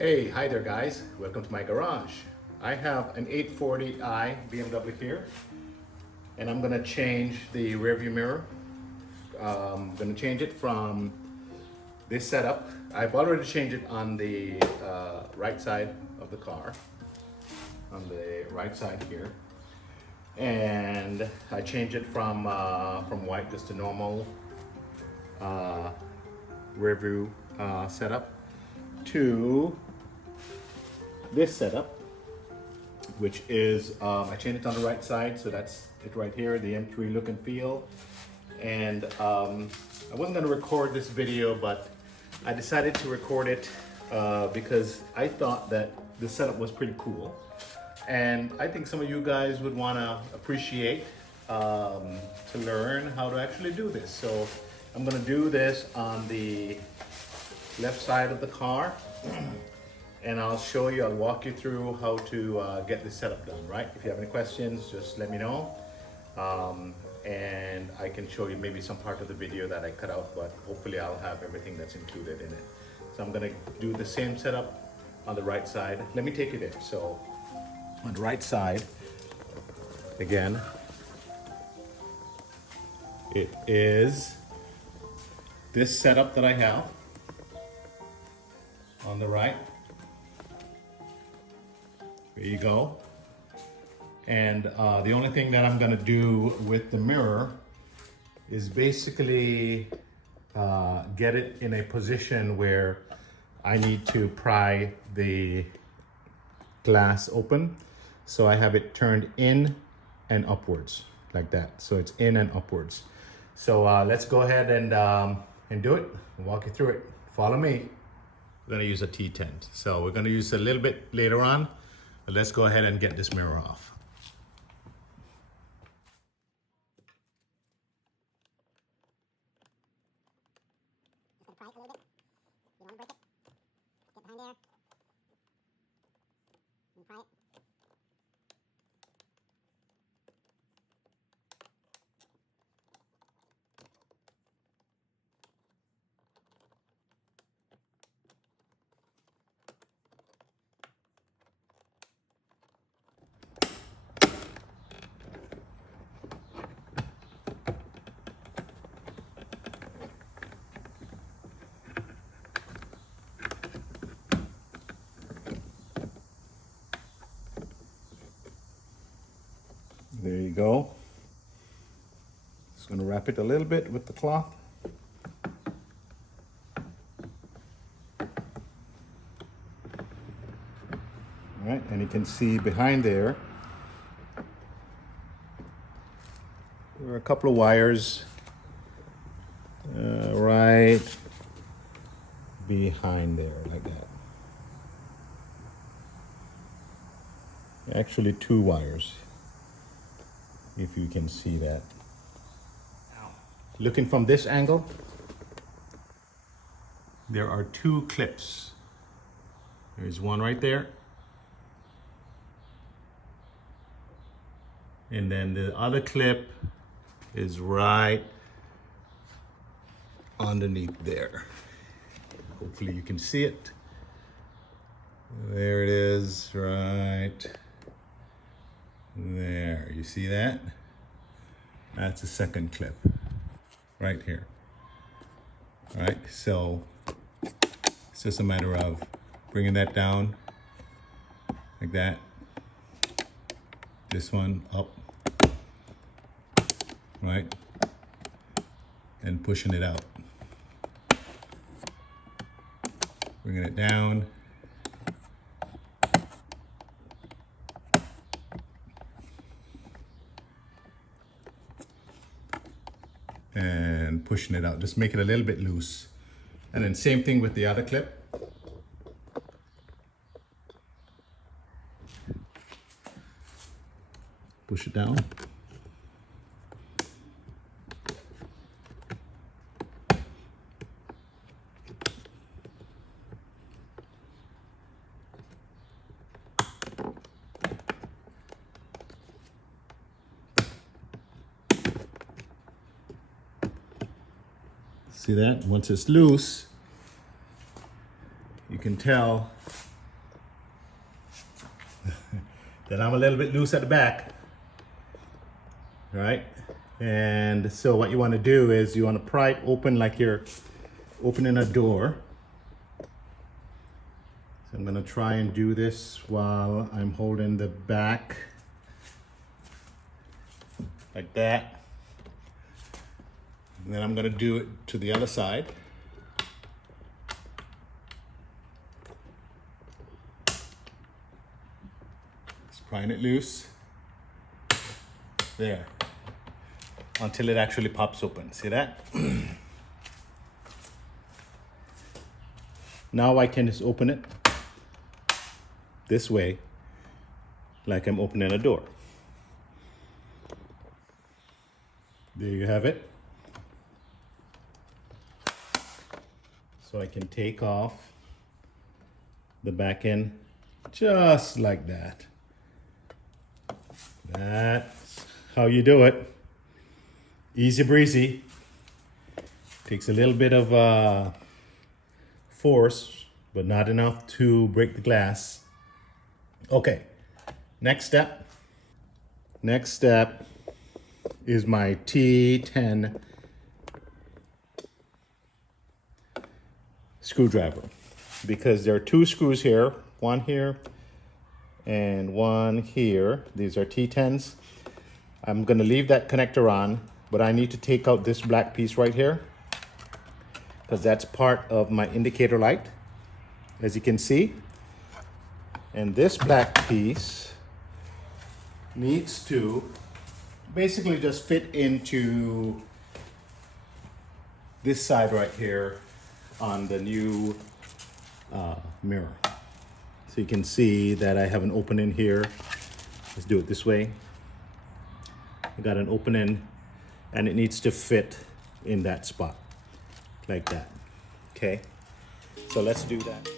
Hey, hi there guys. Welcome to my garage. I have an 840i BMW here and I'm gonna change the rearview mirror. I'm gonna change it from this setup. I've already changed it on the right side of the car, on the right side here. And I changed it from white, just a normal rearview setup, to this setup, which is I changed it on the right side, so that's it right here, the M3 look and feel. And I wasn't going to record this video, but I decided to record it because I thought that the setup was pretty cool, and I think some of you guys would want to appreciate to learn how to actually do this. So I'm going to do this on the left side of the car. And I'll show you, I'll walk you through how to get this setup done, right? If you have any questions, just let me know. And I can show you maybe some part of the video that I cut out, but hopefully I'll have everything that's included in it. So I'm gonna do the same setup on the right side. Let me take you there. So on the right side, again, it is this setup that I have on the right. There you go. And the only thing that I'm gonna do with the mirror is basically get it in a position where I need to pry the glass open. So I have it turned in and upwards like that. So it's in and upwards. So let's go ahead and do it. I'll walk you through it. Follow me. We're gonna use a T10. So we're gonna use a little bit later on. But let's go ahead and get this mirror off. Just gonna pry it a little bit. You don't want to break it. Just get behind there. And pry it. There you go. Just gonna wrap it a little bit with the cloth. All right, and you can see behind there, there are a couple of wires right behind there, like that. Actually, two wires, if you can see that. Looking from this angle, there are two clips. There's one right there. And then the other clip is right underneath there. Hopefully you can see it. There it is, right there. You see that? That's the second clip right here. All right, so it's just a matter of bringing that down like that. This one up, right? And pushing it out. Bringing it down. And pushing it out. Just make it a little bit loose. And then same thing with the other clip. Push it down. See that? Once it's loose, you can tell Then I'm a little bit loose at the back, right? And so what you want to do is you want to pry it open like you're opening a door. So I'm going to try and do this while I'm holding the back like that. And then I'm going to do it to the other side. Just prying it loose. There. Until it actually pops open. See that? Now I can just open it this way, like I'm opening a door. There you have it. So I can take off the back end just like that. That's how you do it. Easy breezy. Takes a little bit of force, but not enough to break the glass. Okay, next step. Next step is my T10 screwdriver, because there are two screws here, one here and one here. These are T10s. I'm gonna leave that connector on, but I need to take out this black piece right here because that's part of my indicator light, as you can see. And this black piece needs to basically just fit into this side right here on the new mirror. So you can see that I have an opening here. Let's do it this way. I got an opening and it needs to fit in that spot like that. Okay, so let's do that.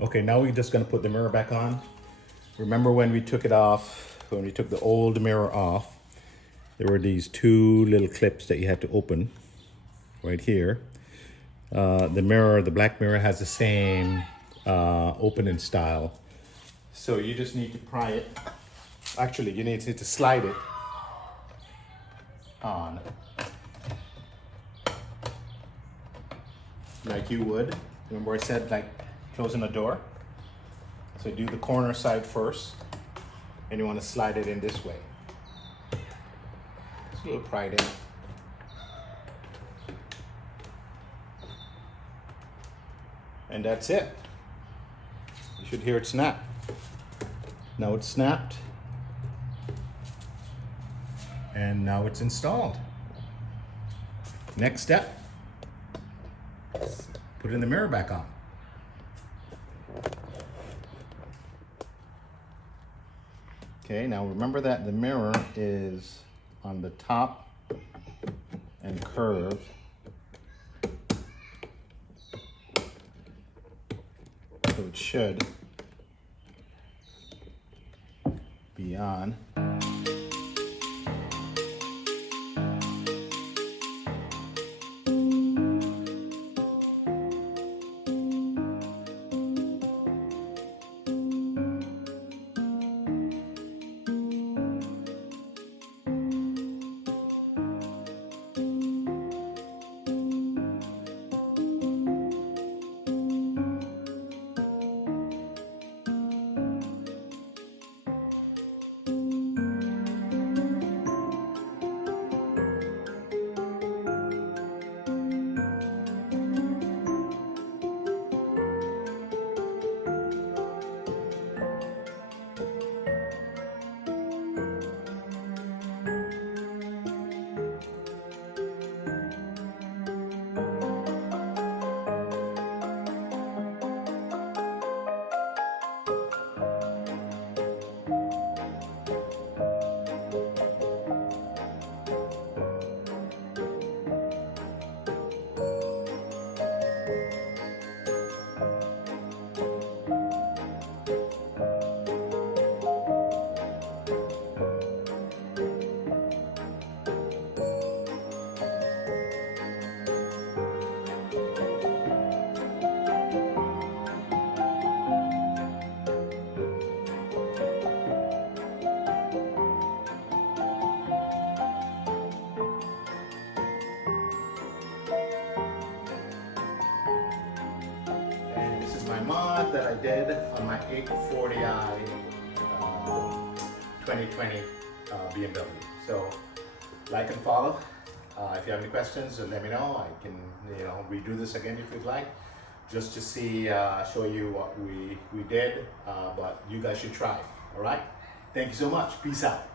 Okay, now we're just gonna put the mirror back on. Remember when we took it off, when we took the old mirror off, there were these two little clips that you had to open right here. The mirror, the black mirror, has the same opening style. So you just need to pry it. Actually, you need to slide it on like you would. Remember I said like closing a door? So do the corner side first, and you want to slide it in this way. Just a little pride in it. And that's it. You should hear it snap. Now it's snapped. And now it's installed. Next step, putting the mirror back on. Okay, now remember that the mirror is on the top and curved. it should be on. My mod that I did on my 840i 2020 BMW. So like and follow. If you have any questions, let me know. I can redo this again if you'd like, just to see show you what we did. But you guys should try. All right. Thank you so much. Peace out.